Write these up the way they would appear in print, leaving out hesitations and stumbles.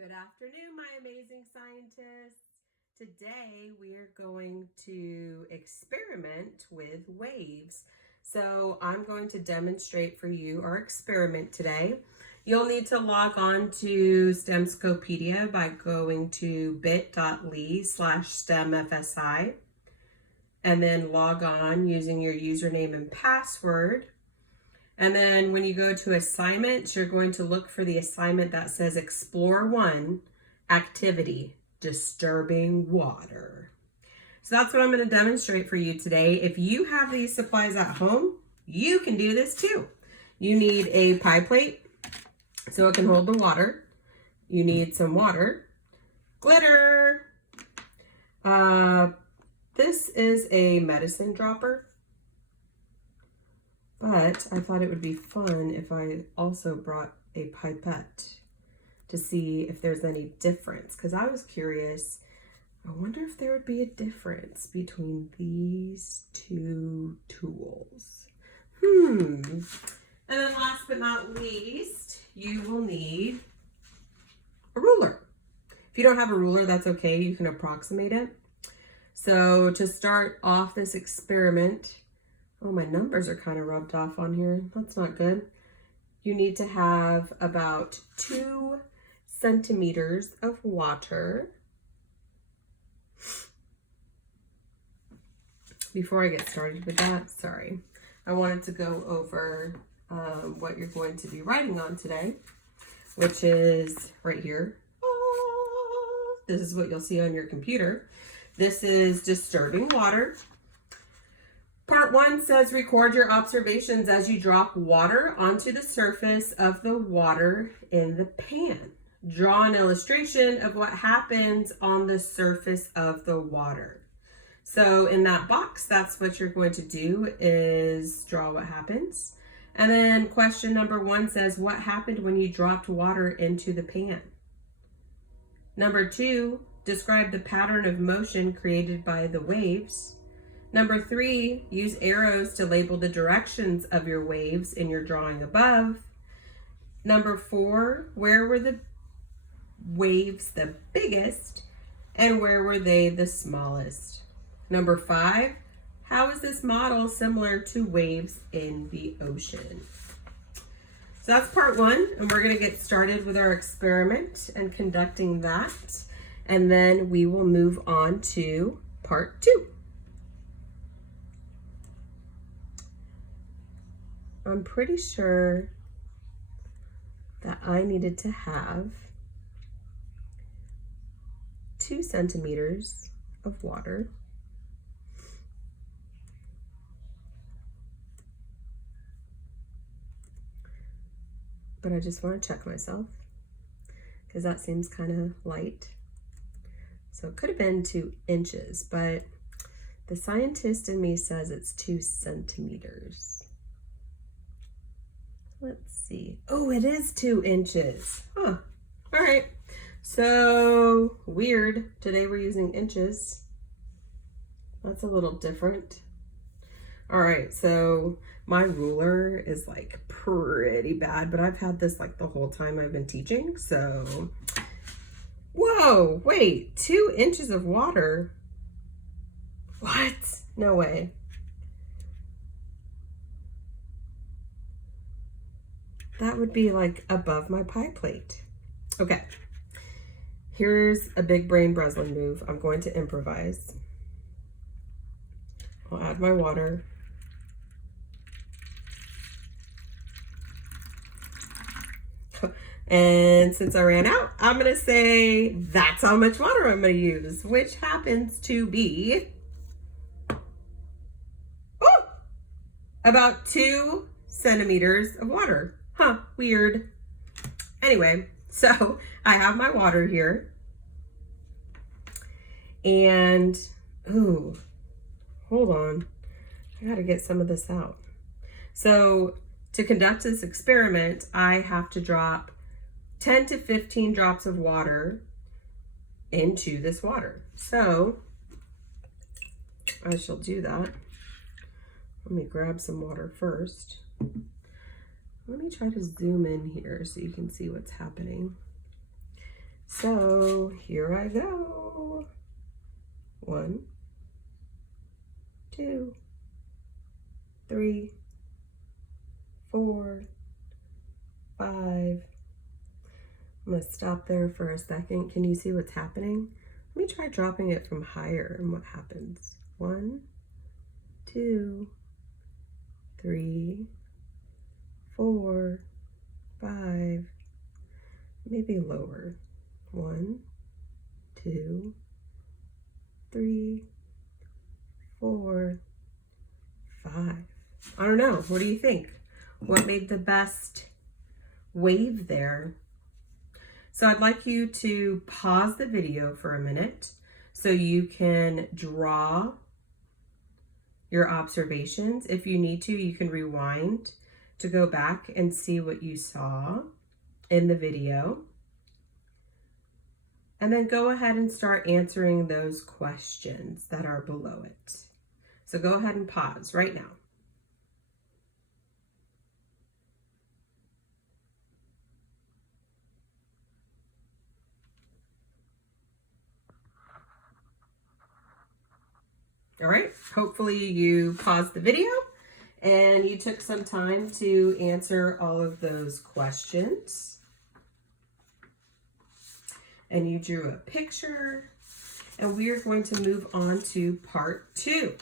Good afternoon, my amazing scientists. Today we are going to experiment with waves. So I'm going to demonstrate for you our experiment today. You'll need to log on to STEMScopedia by going to bit.ly/STEMFSI and then log on using your username and password. And then when you go to assignments, you're going to look for the assignment that says Explore 1, Activity, Disturbing Water. So that's what I'm going to demonstrate for you today. If you have these supplies at home, you can do this too. You need a pie plate so it can hold the water. You need some water, glitter. This is a medicine dropper. But I thought it would be fun if I also brought a pipette to see if there's any difference, because I was curious. I wonder if there would be a difference between these two tools. And then last but not least, you will need a ruler. If you don't have a ruler, that's okay. You can approximate it. So to start off this experiment, oh, my numbers are kind of rubbed off on here. That's not good. You need to have about 2 centimeters of water. Before I get started with that, sorry, I wanted to go over what you're going to be writing on today, which is right here. This is what you'll see on your computer. This is disturbing water. Part 1 says record your observations as you drop water onto the surface of the water in the pan. Draw an illustration of what happens on the surface of the water. So in that box, that's what you're going to do, is draw what happens. And then question number 1 says, what happened when you dropped water into the pan? Number 2, describe the pattern of motion created by the waves. Number 3, use arrows to label the directions of your waves in your drawing above. Number 4, where were the waves the biggest and where were they the smallest? Number 5, how is this model similar to waves in the ocean? So that's part 1, and we're going to get started with our experiment and conducting that. And then we will move on to part 2. I'm pretty sure that I needed to have 2 centimeters of water. But I just want to check myself because that seems kind of light. So it could have been 2 inches, but the scientist in me says it's 2 centimeters. Let's see. Oh, it is 2 inches. Huh. All right. So weird. Today we're using inches. That's a little different. All right. So my ruler is like pretty bad, but I've had this like the whole time I've been teaching. So, whoa, wait, 2 inches of water. What? No way. That would be like above my pie plate. Okay, here's a big brain Breslin move. I'm going to improvise. I'll add my water. And since I ran out, I'm gonna say that's how much water I'm gonna use, which happens to be about 2 centimeters of water. Huh, weird. Anyway, so I have my water here. And, ooh, hold on. I gotta get some of this out. So to conduct this experiment, I have to drop 10 to 15 drops of water into this water. So I shall do that. Let me grab some water first. Let me try to zoom in here so you can see what's happening. So here I go. 1, 2, 3, 4, 5. I'm going to stop there for a second. Can you see what's happening? Let me try dropping it from higher and what happens. 1, 2, 3, 4, 5. Maybe lower. 1, 2, 3, 4, 5. I don't know. What do you think? What made the best wave there? So I'd like you to pause the video for a minute so you can draw your observations. If you need to, you can rewind to go back and see what you saw in the video. And then go ahead and start answering those questions that are below it. So go ahead and pause right now. All right, hopefully you paused the video and you took some time to answer all of those questions. And you drew a picture, and we are going to move on to part 2.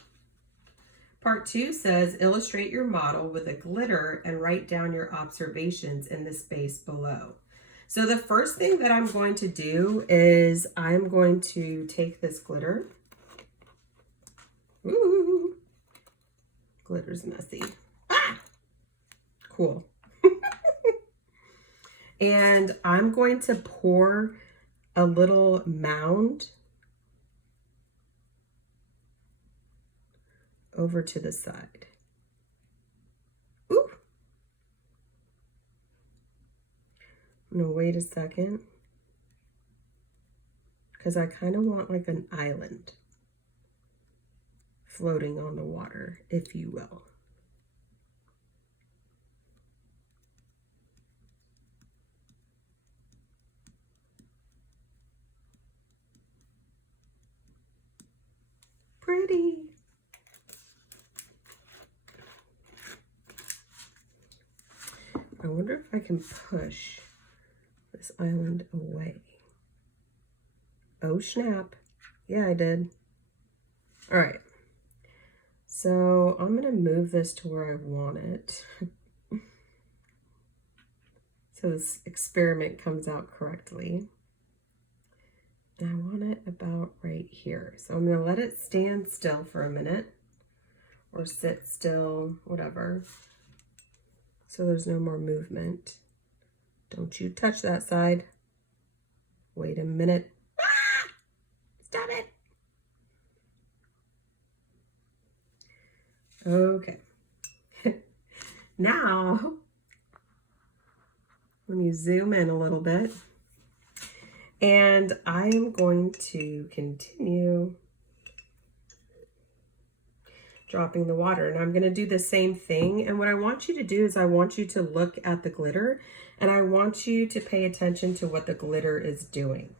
Part 2 says, illustrate your model with a glitter and write down your observations in the space below. So the first thing that I'm going to do is I'm going to take this glitter. Ooh, glitter's messy. Ah! Cool. And I'm going to pour a little mound over to the side. Ooh. I'm gonna wait a second because I kind of want like an island floating on the water, if you will. Pretty. I wonder if I can push this island away. Oh, snap. Yeah, I did. All right. So I'm going to move this to where I want it. So this experiment comes out correctly. And I want it about right here. So I'm going to let it stand still for a minute or sit still, whatever. So there's no more movement. Don't you touch that side. Wait a minute. Ah! Stop it. Okay. Now, let me zoom in a little bit. And I am going to continue dropping the water. And I'm going to do the same thing. And what I want you to do is I want you to look at the glitter and I want you to pay attention to what the glitter is doing.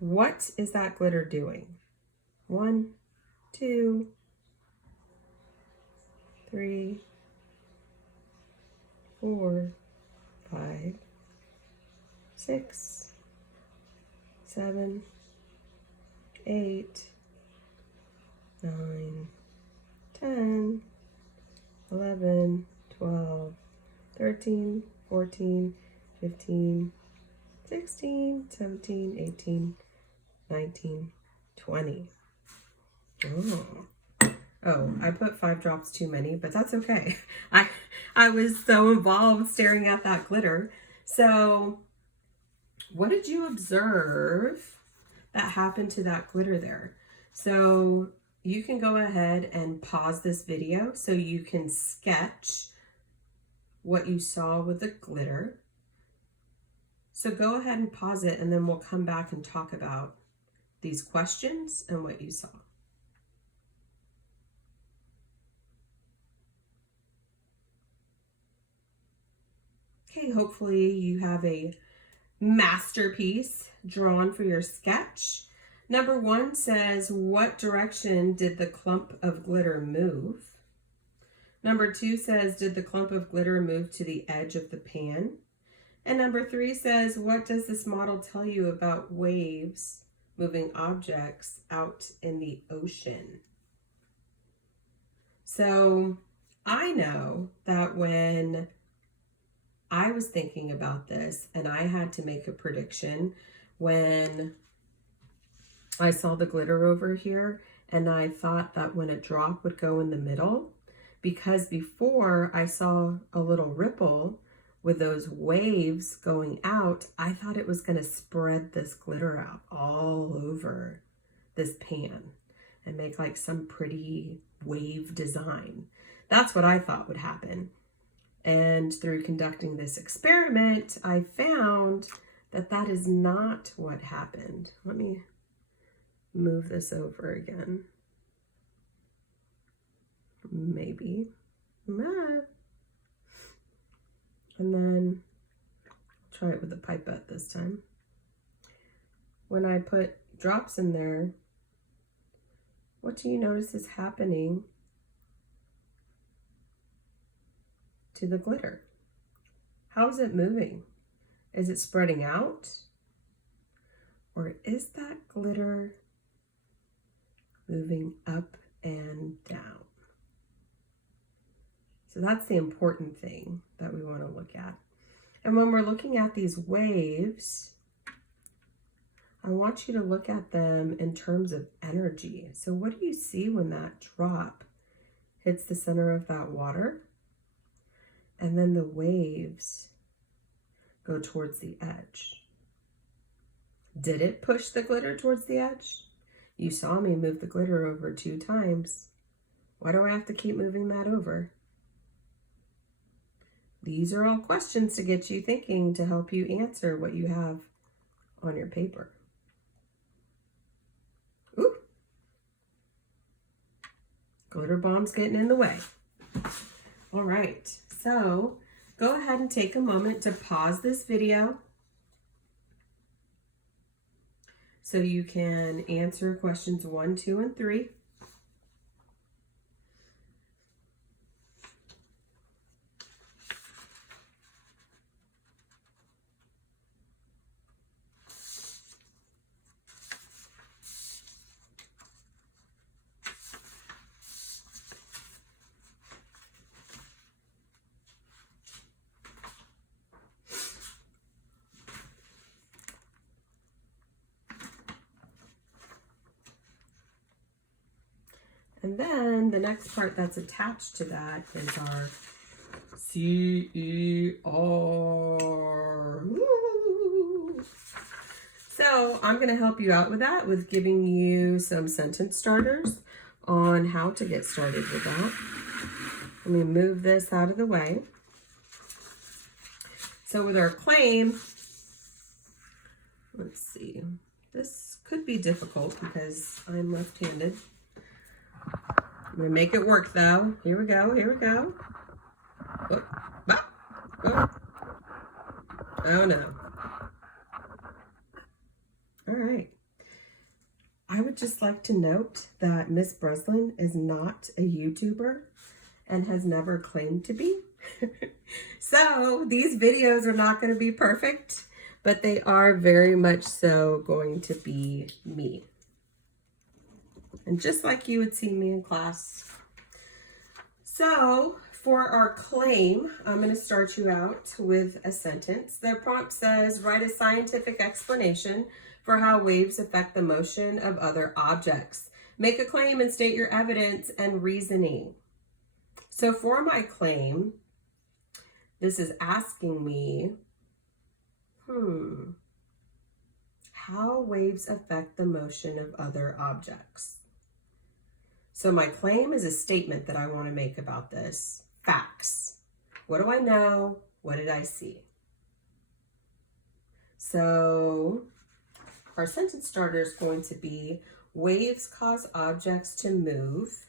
What is that glitter doing? 1, 2, 3, 4, 5, 6, 7, 8, 9, 10, 11, 12, 13, 14, 15, 16, 17, 18, 19, 20. Oh, I put 5 drops too many, but that's okay. I was so involved staring at that glitter. So what did you observe that happened to that glitter there? So you can go ahead and pause this video so you can sketch what you saw with the glitter. So go ahead and pause it and then we'll come back and talk about these questions and what you saw. Okay, hopefully you have a masterpiece drawn for your sketch. Number 1 says, what direction did the clump of glitter move? Number 2 says, did the clump of glitter move to the edge of the pan? And number 3 says, what does this model tell you about waves moving objects out in the ocean? So I know that when I was thinking about this and I had to make a prediction when I saw the glitter over here, and I thought that when a drop would go in the middle, because before I saw a little ripple with those waves going out, I thought it was going to spread this glitter out all over this pan and make like some pretty wave design. That's what I thought would happen. And through conducting this experiment, I found that that is not what happened. Let me move this over again. Maybe. And then try it with the pipette this time. When I put drops in there, what do you notice is happening to the glitter? How is it moving? Is it spreading out? Or is that glitter moving up and down? So that's the important thing that we want to look at. And when we're looking at these waves, I want you to look at them in terms of energy. So what do you see when that drop hits the center of that water? And then the waves go towards the edge. Did it push the glitter towards the edge? You saw me move the glitter over 2 times. Why do I have to keep moving that over? These are all questions to get you thinking, to help you answer what you have on your paper. Ooh. Glitter bomb's getting in the way. All right, so go ahead and take a moment to pause this video so you can answer questions 1, 2, and 3. And then the next part that's attached to that is our CER. Woo! So I'm going to help you out with that, with giving you some sentence starters on how to get started with that. Let me move this out of the way. So with our claim, let's see, this could be difficult because I'm left-handed. I'm going to make it work though. Here we go, here we go. Oh, ah, oh. Oh no. All right. I would just like to note that Miss Breslin is not a YouTuber and has never claimed to be. So these videos are not going to be perfect, but they are very much so going to be me. And just like you would see me in class. So for our claim, I'm going to start you out with a sentence. The prompt says, write a scientific explanation for how waves affect the motion of other objects. Make a claim and state your evidence and reasoning. So for my claim, this is asking me, how waves affect the motion of other objects. So my claim is a statement that I want to make about this. Facts. What do I know? What did I see? So our sentence starter is going to be, waves cause objects to move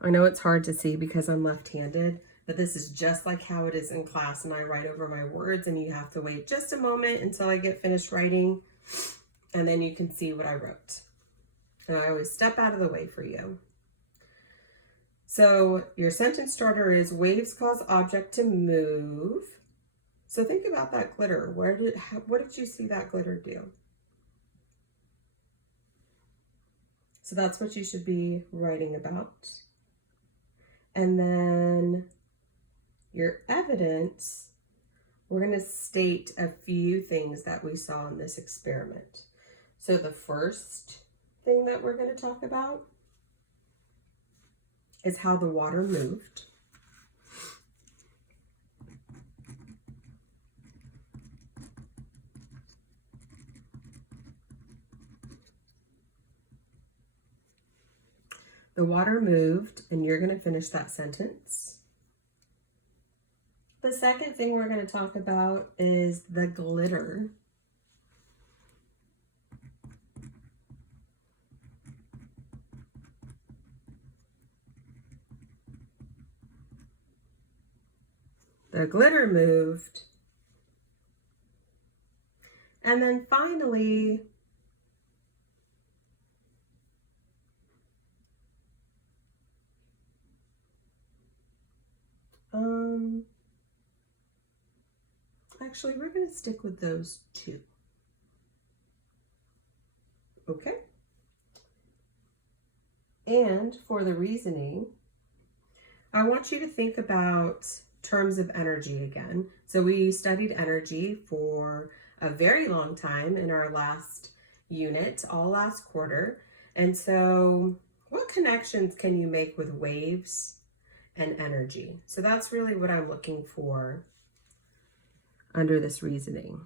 I know it's hard to see because I'm left-handed, but this is just like how it is in class, and I write over my words and you have to wait just a moment until I get finished writing, and then you can see what I wrote. And I always step out of the way for you. So your sentence starter is waves cause object to move. So think about that glitter. What did you see that glitter do? So that's what you should be writing about. And then your evidence, we're going to state a few things that we saw in this experiment. So the first thing that we're going to talk about is how the water moved. The water moved, and you're going to finish that sentence. The second thing we're going to talk about is the glitter. The glitter moved. And then finally, actually, we're going to stick with those two. Okay? And for the reasoning, I want you to think about terms of energy again. So we studied energy for a very long time in our last unit, all last quarter. And so what connections can you make with waves and energy? So that's really what I'm looking for under this reasoning.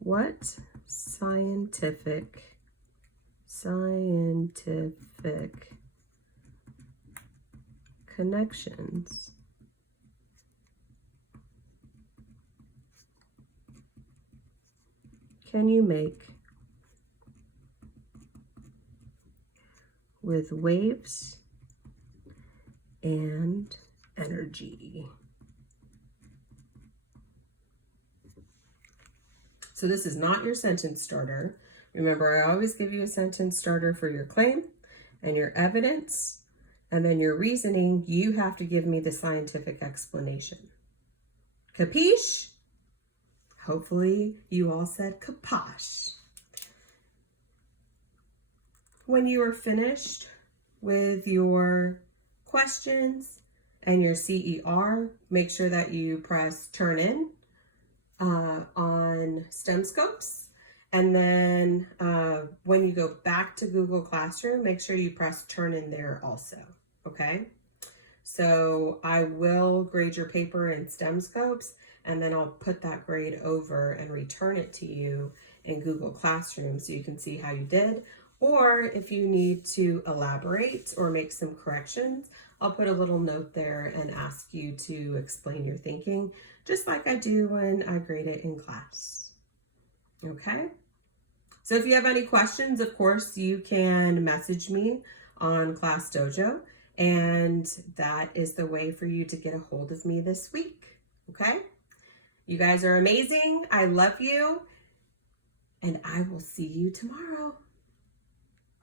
What scientific connections can you make with waves and energy? So this is not your sentence starter. Remember, I always give you a sentence starter for your claim and your evidence, and then your reasoning. You have to give me the scientific explanation. Capiche? Hopefully you all said kaposh. When you are finished with your questions and your CER, make sure that you press turn in on STEMScopes. And then when you go back to Google Classroom, make sure you press turn in there also, okay? So I will grade your paper in STEMScopes, and then I'll put that grade over and return it to you in Google Classroom so you can see how you did. Or if you need to elaborate or make some corrections, I'll put a little note there and ask you to explain your thinking, just like I do when I grade it in class. Okay? So if you have any questions, of course, you can message me on Class Dojo, and that is the way for you to get a hold of me this week. Okay? You guys are amazing. I love you, and I will see you tomorrow.